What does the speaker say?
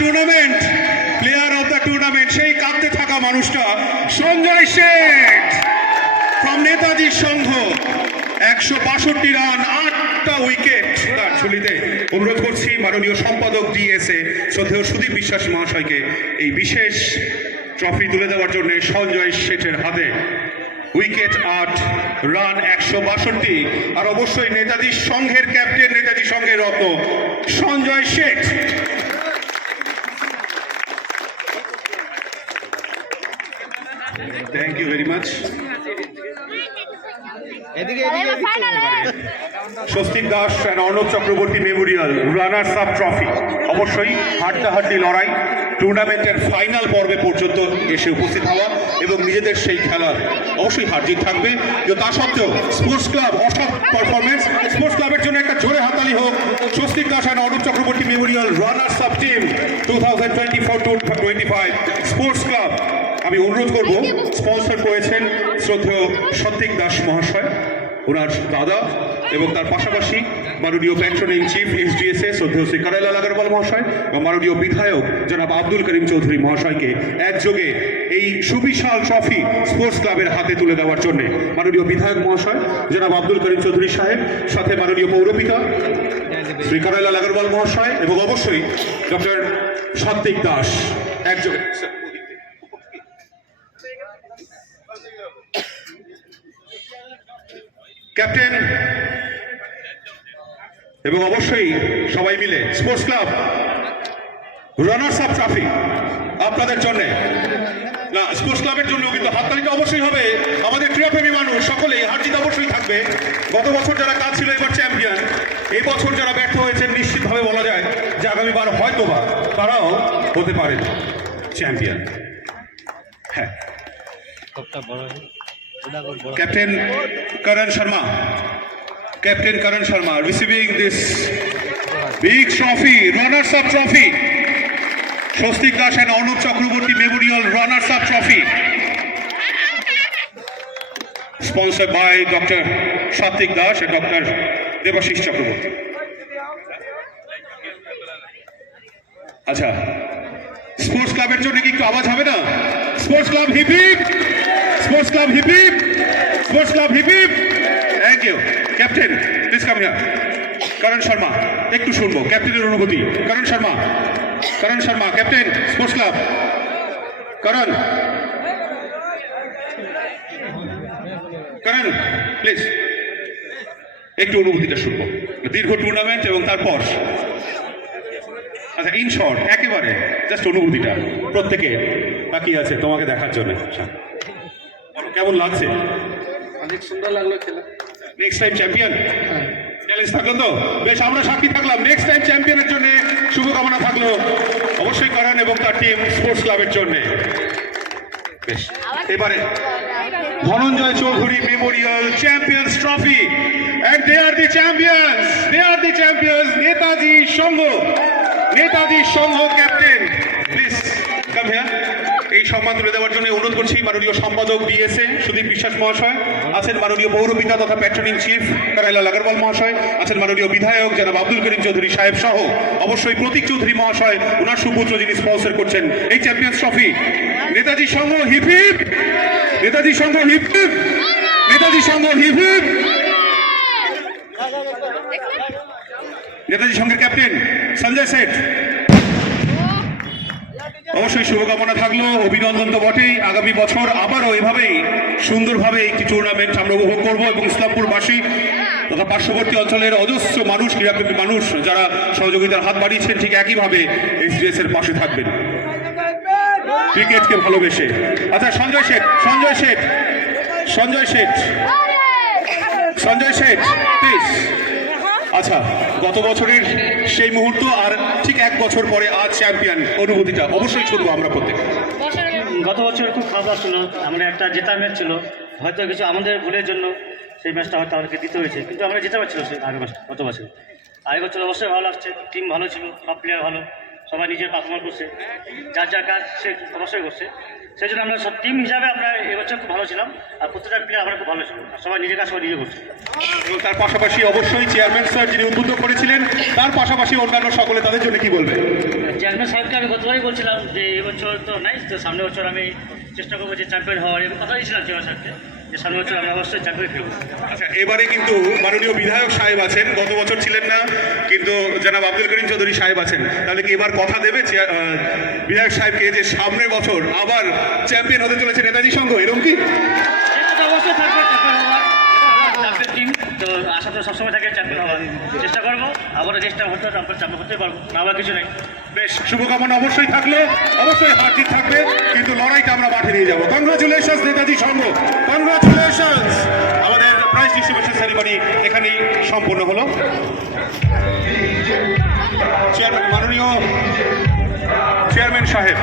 Tournament player of the tournament সেই কাঁদতে থাকা মানুষটা সঞ্জয় শেঠ ফ্রম নেতাজি সংঘ 162 রান 8টা উইকেট তার ঝুলিতে। অনুরোধ করছি মাননীয় সম্পাদক ডিএসএ শ্রদ্ধেয় সুদীপ বিশ্বাস মহাশয়কে এই বিশেষ ট্রফি তুলে দেওয়ার জন্য সঞ্জয় শেঠের হাতে। উইকেট 8, রান 162, আর অবশ্যই নেতাজি সংঘের ক্যাপ্টেন, নেতাজি সংঘের রত্ন Sanjay Sheth. Thank you very much. Swastik Das আর Arnab Chakraborty memorial runners up trophy, অবশ্যই হাড্ডাহাড্ডি লড়াই, টুর্নামেন্টের ফাইনাল পর্বে পর্যন্ত এসে উপস্থিত হওয়া এবং নিজেদের সেই খেলা অবশ্যই হারজিত থাকবে, কিন্তু তা সত্ত্বেও স্পোর্টস ক্লাব অসাধ পারফরমেন্স। স্পোর্টস ক্লাবের জন্য একটা জোরে হাতালি হোক। স্বস্তিক দাস আর Arnab Chakraborty memorial runners up team 2024-25 sports club. আমি অনুরোধ করব, স্পন্সর করেছেন শ্রদ্ধেয় সত্যিক দাস মহাশয়, ওনার দাদা, এবং তার পাশাপাশি মাননীয় প্যাট্রন ইন চিফ এসডিএসএ শ্রদ্ধেয় শ্রী কারাইলাল আগরওয়াল মহাশয় এবং মাননীয় বিধায়ক জনাব আব্দুল করিম চৌধুরী মহাশয়কে একযোগে এই সুবিশাল ট্রফি স্পোর্টস ক্লাবের হাতে তুলে দেওয়ার জন্য মাননীয় বিধায়ক মহাশয় জনাব আব্দুল করিম চৌধুরী সাহেব, সাথে মাননীয় পৌরপিতা শ্রী কারাইলাল আগরওয়াল মহাশয় এবং অবশ্যই ডক্টর সত্যিক দাস একযোগে। ক্যাপ্টেন এবং অবশ্যই সবাই মিলে sports club runners up trophy আপনাদের জন্য। না, স্পোর্টস ক্লাবের জন্য কিন্তু হাততালিটা অবশ্যই হবে। আমাদের ক্রীড়াপ্রেমী মানুষ সকলেই, হার জিত অবশ্যই থাকবে। গত বছর যারা কাজ ছিল এবার চ্যাম্পিয়ন, এই বছর যারা ব্যর্থ হয়েছেন নিশ্চিতভাবে বলা যায় যে আগামীবার হয়তোবা তারাও হতে পারেন চ্যাম্পিয়ন। হ্যাঁ, Captain Karan Sharma, Captain Karan Sharma receiving this big trophy, runners up trophy, Swastik Das and Arnab Chakraborty Memorial runners up trophy, sponsored by Dr. Swastik Das and Dr. Debashish Chakraborty. আচ্ছা, sports ক্লাবের জন্য কি একটু আওয়াজ হবে না? Sports club hip hip, sports club hip hip, sports club hip hip. Thank you. Captain please come here. Karan Sharma, একটু শুনবো ক্যাপ্টেনের অনুভূতি। Karan Sharma, Karan Sharma, captain sports club. Karan, Karan please একটু অনুভূতিটা শুনবো, দীর্ঘ টুর্নামেন্ট এবং তারপর। আচ্ছা, ইন শর্ট একেবারে জাস্ট অনুভূতিটা প্রত্যেকে বাকি আছে তোমাকে দেখার জন্য। কেমন লাগছে? অনেক সুন্দর লাগলো খেলা। নেক্সট টাইম চ্যাম্পিয়ন চ্যালেঞ্জ থাকলো তো বেশ, আমরা সাক্ষী থাকলাম। নেক্সট টাইম চ্যাম্পিয়নের জন্য শুভকামনা থাকলো অবশ্যই করণ এবং তার টিম স্পোর্টস ক্লাবের জন্য। বেশ, এবারে Dhananjay Chowdhury memorial champions trophy, and they are the champions, they are the champions Netaji Sangha. Netaji Sangha captain please come here. এই সম্মান তুলে দেওয়ার জন্য অনুরোধ করছি মাননীয় সম্পাদক ডিএসএ সুদীপ বিশ্বাস মহাশয়, আছেন মাননীয় পৌরপিতা তথা প্যাট্রন ইন চিফ কারাইলাল আগরওয়াল মহাশয়, আছেন মাননীয় বিধায়ক জনাব আব্দুল করিম চৌধুরী সাহেব সহ অবশ্যই প্রতীক চৌধুরী মহাশয়, ওনার সুপুত্র যিনি স্পন্সর করছেন এই চ্যাম্পিয়ন্স ট্রফি। নেতাজি সংঘ হিপ হিপ, নেতাজি সংঘ হিপ হিপ, নেতাজি সংঘ হিপ হিপ। নেতাজি সংঘের ক্যাপ্টেন সঞ্জয় শেঠ, অবশ্যই শুভকামনা থাকলো, অভিনন্দন তো বটেই। আগামী বছর আবারও এভাবেই সুন্দরভাবে একটি টুর্নামেন্ট আমরা উপভোগ করবো এবং ইসলামপুরবাসী তথা পার্শ্ববর্তী অঞ্চলের অজস্র মানুষ, ক্রীড়াপ্রেমী মানুষ যারা সহযোগিতার হাত বাড়িয়েছেন ঠিক একইভাবে এসডিএস এর পাশে থাকবেন ক্রিকেটকে ভালোবেসে। আচ্ছা, সঞ্জয় শেঠ, সঞ্জয় শেঠ, সঞ্জয় শেঠ, সঞ্জয় শেঠ প্লিজ। আচ্ছা, গত বছরের সেই মুহূর্ত আর ঠিক এক বছর পরে আজ চ্যাম্পিয়ন, অনুভূতিটা অবশ্যই শুনবো আমরা প্রত্যেকে। গত বছর খুব খারাপ ছিল, আমরা একটা জেতা ম্যাচ ছিল, হয়তো কিছু আমাদের ভুলের জন্য সেই ম্যাচটা হয়তো আমাদেরকে দিতে হয়েছে, কিন্তু আমরা জেতা ম্যাচ ছিল সেই আগের ম্যাচটা গত বছর। আগের বছর অবশ্যই ভালো লাগছে, টিম ভালো ছিল, সব প্লেয়ার ভালো, সবাই নিজের পারফরমেন্স করছে, যার যার কাজ সে অবশ্যই করছে। সেই জন্য আমরা সব টিম হিসাবে আমরা এবছর খুব ভালো ছিলাম, আর প্রত্যেকটা প্লেয়ার আমরা খুব ভালো ছিল, সবাই নিজের কাজ সবাই নিজে করছে। এবং তার পাশাপাশি অবশ্যই চেয়ারম্যান স্যার যিনি উদ্বুদ্ধ করেছিলেন, তার পাশাপাশি অন্যান্য সকলে তাদের জন্য কি বলবে? চেয়ারম্যান সাহেবকে আমি গতবারই বলছিলাম যে এবছর তো নাই, তো সামনের বছর আমি চেষ্টা করবো যে চ্যাম্পিয়ন হওয়ার, এবং কথা দিয়েছিলাম চেয়ারম্যান সাহেবকে যে সামনের বছর আমি অবশ্যই চ্যাম্পিয়ন খেলবো। আচ্ছা, এবারে কিন্তু মাননীয় বিধায়ক সাহেব আছেন, গত বছর ছিলেন না, কিন্তু জনাব আব্দুল করিম চৌধুরী সাহেব আছেন। তাহলে কি এবার কথা দেবে বিধায়ক সাহেবকে যে সামনের বছর আবার চ্যাম্পিয়ন হতে চলেছে নেতাজি সংঘ, এরকম কি? এটা তো অবশ্যই থাকবে চ্যাম্পিয়ন হওয়ার, চ্যাম্পিয়ন টিম তো আশা তো সবসময় থাকে চ্যাম্পিয়ন হওয়ার, চেষ্টা করবো আবারও চেষ্টা করতে হবে, আমরা চ্যাম্পিয়ন করতে পারবো না, আবার কিছু নেই। বেশ, শুভকামনা অবশ্যই থাকলো, অবশ্যই হার জিত থাকবে, কিন্তু লড়াইটা আমরা মাঠে নিয়ে যাবো। কংগ্রাচুলেশনস নেতাজি সংঘ, কংগ্রাচুলেশনস। আমাদের প্রাইজ ডিস্ট্রিবিউশন সেরিমনি এখানেই সম্পূর্ণ হলো। মাননীয় চেয়ারম্যান সাহেব,